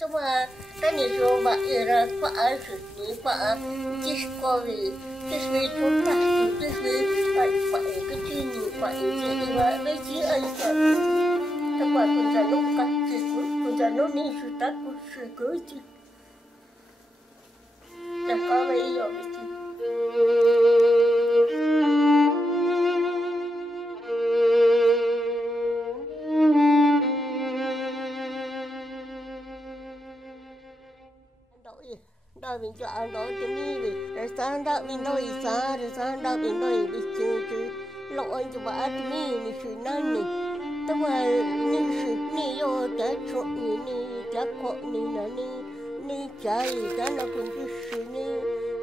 itu mah kan itu mbak era pak asli pak Discovery Discovery contoh itu Discovery pak kecil ni pak ini mbak beci aja tempat kunjung kaki kunjung ni sudah kusukuci tak kau iyo beci đó mình chọn đó cho mi rồi sáng đó mình nói sáng rồi sáng đó mình nói bị chứ lỗi cho bà thì mi sự năng này tức là sự ni vô cái chỗ ni cái cọ ni là ni trái cái nó cũng cứ sự ni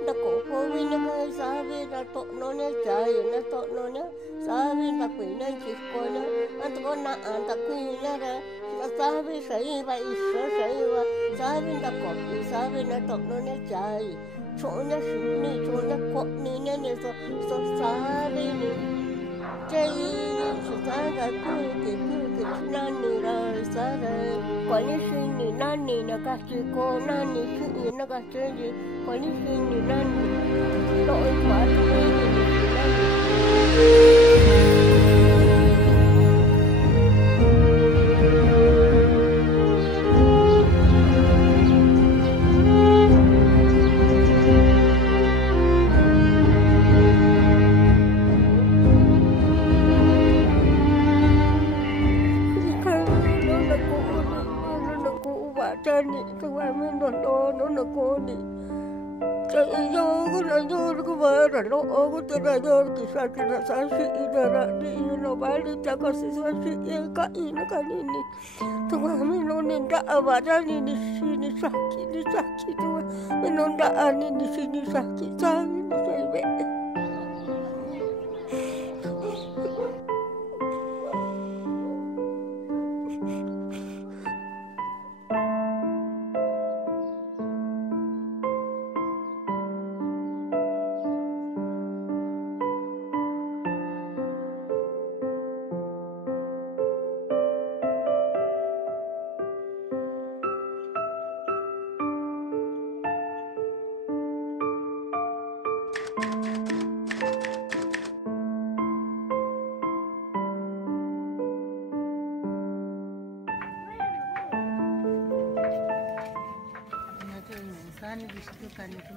nó cổ phố với nó cái sao với nó tọ nó trái nó tọ nó sao với nó quỷ nó chỉ coi nó anh có nã anh ta quỷ nó ra sao với sấy vậy sấy vậy sao với nó cọ sao với nó tọ nó trái chỗ nó sự ni chỗ nó cọ ni nó sao sao với ni cái sự sao cái cái nani ra sao rồi quản lý sinh ni nani nó cả chỉ cô nani sự nó cả chỉ quản lý sinh ni nani đội quá thì ni các bạn mình đồn đó nó là cô đi chạy vô cái vợ rồi nó cái tên là vô cái sao sĩ rồi đi nó bán đi cho có sự sao sĩ cái gì nó cái gì các bạn mình nó nên đã vào ra đi sakit tu mình nó đã đi sakit sao mình phải vậy Sana disitu kan itu